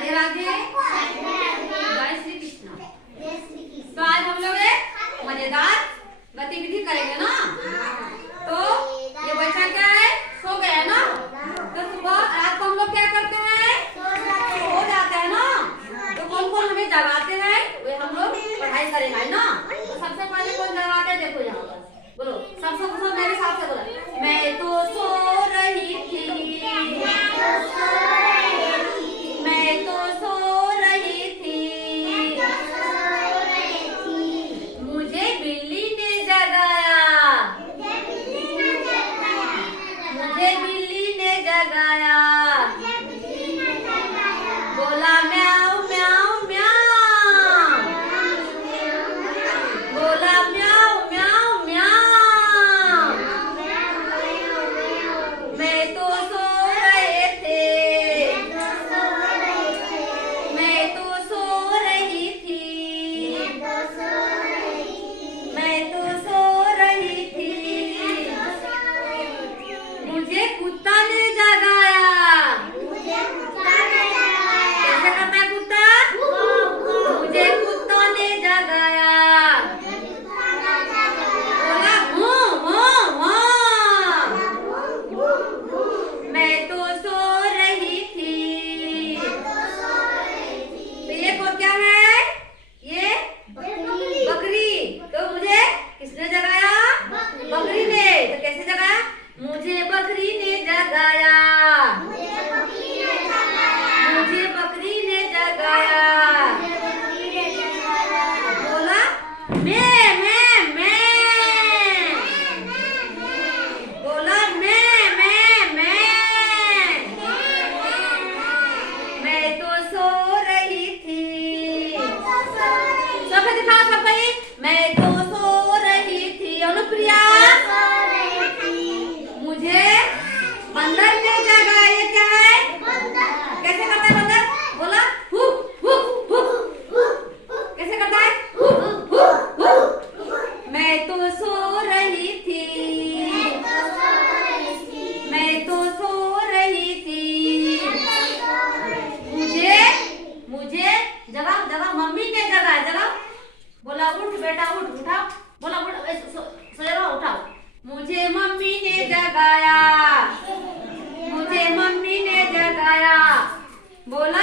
राधे राधे, जय श्री कृष्ण। तो आज हम लोग एक मजेदार गतिविधि करेंगे ना। तो ये बच्चा क्या है, सो गया ना। तो सुबह रात को हम लोग क्या करते हैं, सो जाते हैं ना। तो कौन कौन हमें जगाते हैं, वे हम लोग पढ़ाई करेंगे ना। तो सबसे पहले कौन जगाते हैं, देखो यहाँ पर बोलो, सबसे मेरे साथ से बोलो, मैं तो सो रही थी, मैं तो सो रही थी, मुझे बिल्ली ने जगाया, मुझे बिल्ली ने जगाया, बोला म्याऊ म्याऊ म्याऊ, बोला म्याऊ म्याऊ म्याऊ, मैं तो सो रहे थे, मैं तो सो रही थी, मैं तो सो रही थी, मुझे कुत्ता ने जगाया। कैसे करता है कुत्ता, मुझे कुत्ता ने जगाया, बोला हूँ हूँ हूँ, मैं तो सो रही थी। तो ये कौन क्या है, ये बकरी। तो मुझे किसने जगाया, बकरी ने। तो कैसे जगाया, मुझे बकरी ने जगाया, मुझे बकरी ने जगाया, बोला मैं, बोला मैं तो सो रही थी। सबसे दिखा सकता है, मैं तो सो रही थी। अनुप्रिया, मुझे बंदर ने जगाया। ये क्या है, कैसे करता है बंदर, बोला हु हु हु, कैसे करता है, हु हु हु, मैं तो सो रही थी, मैं तो सो रही थी, मुझे जगा मम्मी ने जगा, बोला उठ बेटा उठ, उठाओ, बोला उठ, सो रहो उठाओ, मुझे मम्मी ने जगाया, मुझे मम्मी ने जगाया, बोला